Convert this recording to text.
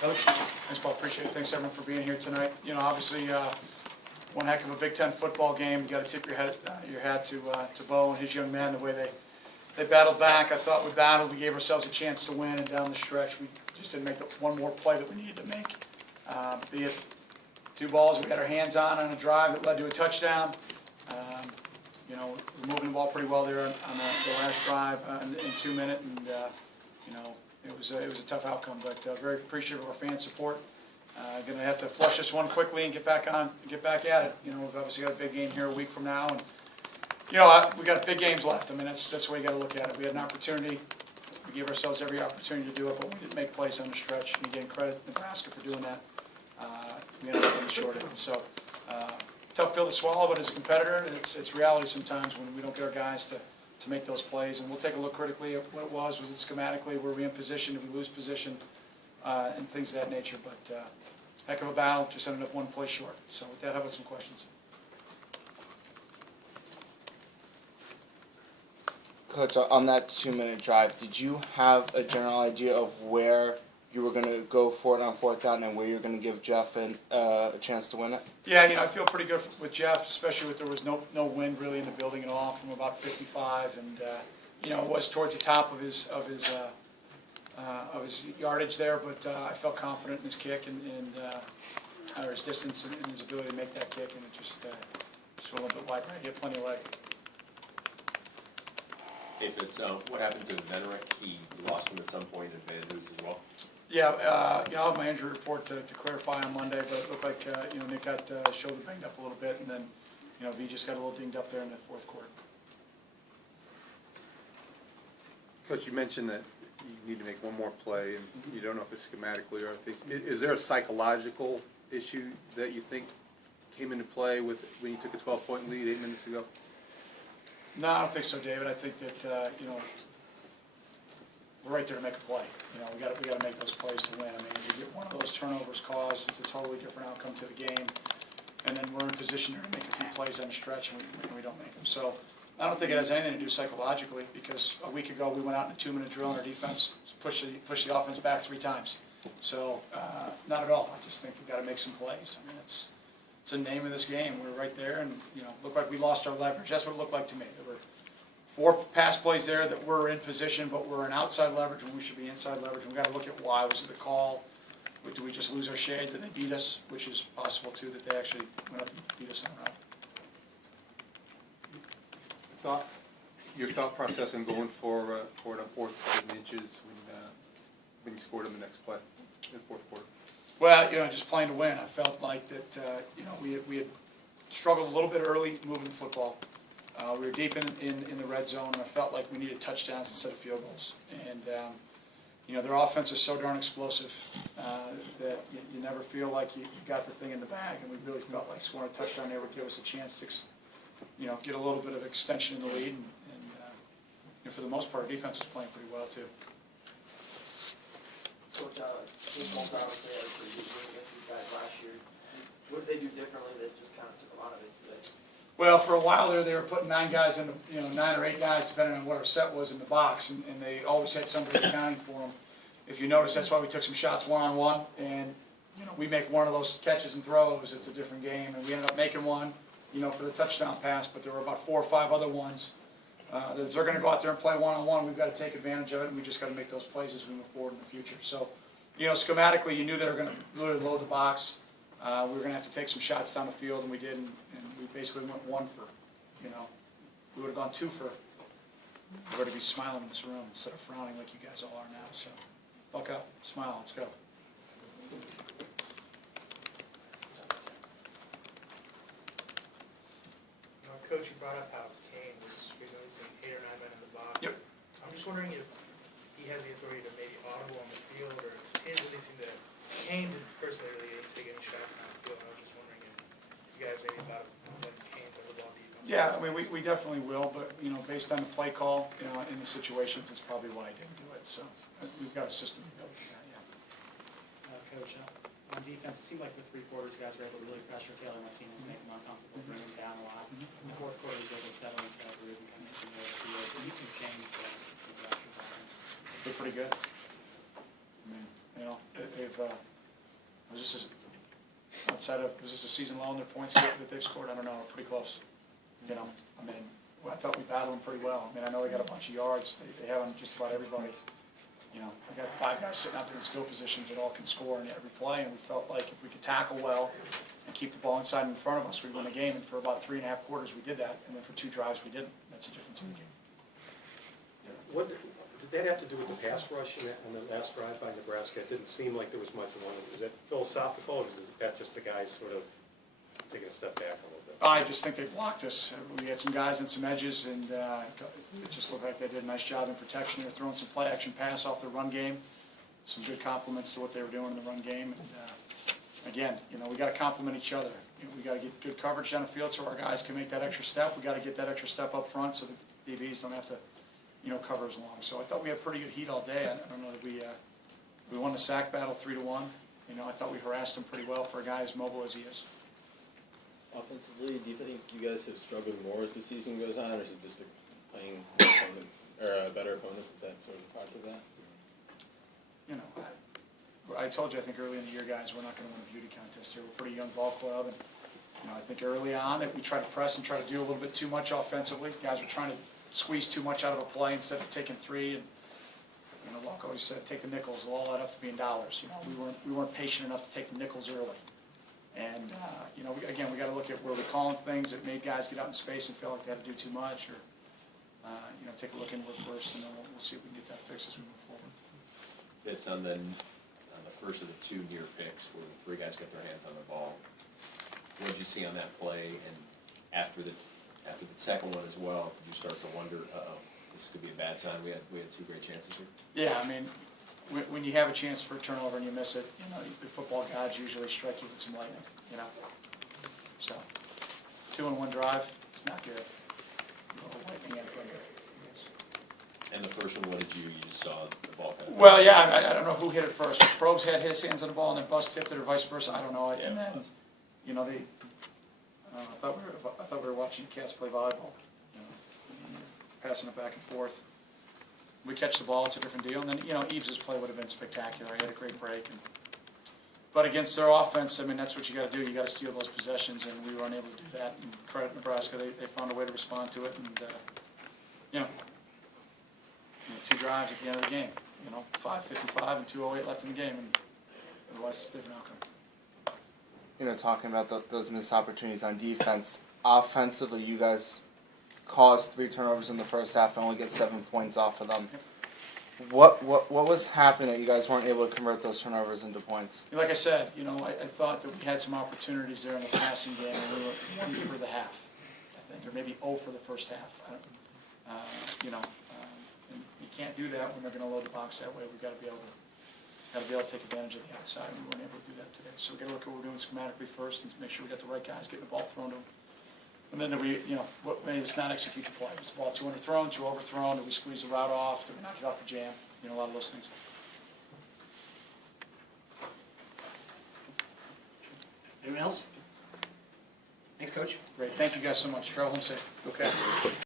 Coach. Thanks, Paul. Appreciate it. Thanks, everyone, for being here tonight. You know, obviously, one heck of a Big Ten football game. You got to tip your hat to Bo and his young men, the way they battled back. I thought we battled. We gave ourselves a chance to win, and down the stretch, we just didn't make the one more play that we needed to make. Be it 2 balls we got our hands on a drive that led to a touchdown. You know, we're moving the ball pretty well there on the last drive in 2 minutes, and you know, it was a tough outcome, but very appreciative of our fan support. Going to have to flush this one quickly and get back at it. You know, we've obviously got a big game here a week from now, and you know, we got big games left. I mean, that's the way you got to look at it. We had an opportunity. We gave ourselves every opportunity to do it, but we didn't make plays on the stretch. And again, credit Nebraska for doing that. We ended up in the short end. So tough pill to swallow, but as a competitor, it's reality sometimes when we don't get our guys to make those plays. And we'll take a look critically at what it was it schematically? Were we in position? Did we lose position? And things of that nature. But heck of a battle, just ended up 1 play short. So with that, how about some questions? Coach, on that 2-minute drive, did you have a general idea of where you were going to go for it on 4th down and where you're going to give Jeff a chance to win it? Yeah, you know, I feel pretty good with Jeff, especially with there was no wind really in the building at all from about 55, and you know, it was towards the top of his yardage there, but I felt confident in his kick and or his distance and his ability to make that kick, and it just went a little bit wide right. He had plenty of leg. If it's what happened to Venerick, he lost him at some point in bad news as well. Yeah, you know, I'll have my injury report to clarify on Monday, but it looked like you know, Nick got shoulder banged up a little bit, and then you know, V just got a little dinged up there in the 4th quarter. Coach, you mentioned that you need to make one more play, and you don't know if it's schematically or is there a psychological issue that you think came into play when you took a 12-point lead 8 minutes ago? No, I don't think so, David. I think that you know, we're right there to make a play. You know, we got to make those plays to win. I mean, if you get one of those turnovers caused, it's a totally different outcome to the game. And then we're in position here to make a few plays on the stretch, and we don't make them. So I don't think it has anything to do psychologically, because a week ago we went out in a 2-minute drill, and our defense pushed the offense back 3 times. So not at all. I just think we've got to make some plays. I mean, it's the name of this game. We're right there, and you know, looked like we lost our leverage. That's what it looked like to me. There were 4 pass plays there that were in position, but we're in outside leverage when we should be inside leverage. We've got to look at why. Was it the call? Did we just lose our shade? Did they beat us? Which is possible too, that they actually went up and beat us on the route. Your thought process in going for it on 4th and inches when you scored in the next play in the 4th quarter? Well, you know, just playing to win. I felt like that, you know, we had struggled a little bit early moving the football. We were deep in the red zone, and I felt like we needed touchdowns instead of field goals. And, you know, their offense is so darn explosive that you never feel like you got the thing in the bag. And we really felt like scoring a touchdown there would give us a chance to, you know, get a little bit of extension in the lead. And you know, for the most part, our defense was playing pretty well, too. Coach, baseball was there pretty good game against these guys last year. What did they do differently that just kind of took a lot of it today? Well, for a while there, they were putting 9 guys in, you know, 9 or 8 guys, depending on what our set was in the box, and they always had somebody accounting for them. If you notice, that's why we took some shots one-on-one, and you know, we make one of those catches and throws, it's a different game, and we ended up making one, you know, for the touchdown pass, but there were about 4 or 5 other ones. If they're going to go out there and play one-on-one, we've got to take advantage of it, and we just got to make those plays as we move forward in the future. So, you know, schematically, you knew they were going to really load the box. We were going to have to take some shots down the field, and we did, and we basically went 1 for, you know, we would have gone 2 for. We're going to be smiling in this room instead of frowning like you guys all are now. So, buck up, smile, let's go. Coach, you brought up how Kane was releasing 8 or 9 men in the box. Yep. I'm just wondering if he has the authority to maybe audible on the field, or if his releasing the Kane didn't personally really take any shots down the field. I was just wondering if you guys maybe thought of letting Kane throw the ball deep. Yeah, I mean, we definitely will, but, you know, based on the play call, you know, in the situations, it's probably why I didn't do it. So we've got a system to go with that, yeah. Coach, on defense, it seemed like for 3 quarters, guys were able to really pressure Taylor Martinez, make him uncomfortable, bring him down a lot. In the 4th quarter, he was able to settle into that groove and kind of make the field. You can change the directions on him. They're pretty good. I mean, You know, they've, was this a season low in their points that they've scored? I don't know, pretty close. You know, I mean, I thought we battled them pretty well. I mean, I know they got a bunch of yards. They have on just about everybody. You know, we got 5 guys sitting out there in skill positions that all can score in every play, and we felt like if we could tackle well and keep the ball inside and in front of us, we'd win the game. And for about 3.5 quarters, we did that. And then for 2 drives, we didn't. That's the difference in the game. What, did that have to do with the pass rush on the last drive by Nebraska? It didn't seem like there was much of one. Is it philosophical, or is that just the guys sort of taking a step back a little bit? I just think they blocked us. We had some guys and some edges, and it just looked like they did a nice job in protection. They were throwing some play-action pass off the run game, some good compliments to what they were doing in the run game. And again, you know, we got to compliment each other. You know, we got to get good coverage down the field so our guys can make that extra step. We got to get that extra step up front so the DBs don't have to, you know, cover as long. So I thought we had pretty good heat all day. I don't know that we won the sack battle 3-1. You know, I thought we harassed them pretty well for a guy as mobile as he is. Offensively, do you think you guys have struggled more as the season goes on, or is it just playing opponents or better opponents? Is that sort of part of that? You know, I told you, I think early in the year, guys, we're not going to win a beauty contest here. We're a pretty young ball club, and you know, I think early on, if we tried to press and try to do a little bit too much offensively, guys were trying to squeeze too much out of a play instead of taking 3. And you know, Locke always said, take the nickels, it'll all add up to being dollars. You know, we weren't patient enough to take the nickels early. And, you know, again, we got to look at where we're calling things that made guys get out in space and feel like they had to do too much, or, you know, take a look inward first, and then we'll see if we can get that fixed as we move forward. It's on the first of the 2 near picks where the 3 guys got their hands on the ball. What did you see on that play? And after the second one as well, did you start to wonder, this could be a bad sign? We had 2 great chances here. Yeah, I mean, when you have a chance for a turnover and you miss it, you know, the football gods usually strike you with some lightning, you know. So, 2 in 1 drive, it's not good. A little lightning at it. And the first one, what did you just saw the ball kind of... Well, yeah, I don't know who hit it first. Probes had his hands on the ball and then Bus tipped it, or vice versa. I don't know. And then, you know, I thought we were watching cats play volleyball. You know, passing it back and forth. We catch the ball, it's a different deal. And then, you know, Eves' play would have been spectacular. He had a great break. But against their offense, I mean, that's what you got to do. You got to steal those possessions, and we were unable to do that. And credit Nebraska, they found a way to respond to it. And, you know, 2 drives at the end of the game. You know, 5:55 and 2:08 left in the game, and otherwise it's a different outcome. You know, talking about those missed opportunities on defense, offensively, you guys caused 3 turnovers in the first half and only get 7 points off of them. What was happening that you guys weren't able to convert those turnovers into points? Like I said, you know, I thought that we had some opportunities there in the passing game, and we were 1 for the half, I think, or maybe 0 for the first half. You know, and you can't do that when they're going to load the box that way. We've got to be able to take advantage of the outside. We weren't able to do that today. So we've got to look at what we're doing schematically first and make sure we got the right guys getting the ball thrown to them. And then you know, what made us not execute the play? Was the ball too underthrown, too overthrown? Did we squeeze the route off? Did we knock it off the jam? You know, a lot of those things. Anyone else? Thanks, Coach. Great. Thank you guys so much. Travel home safe. Okay.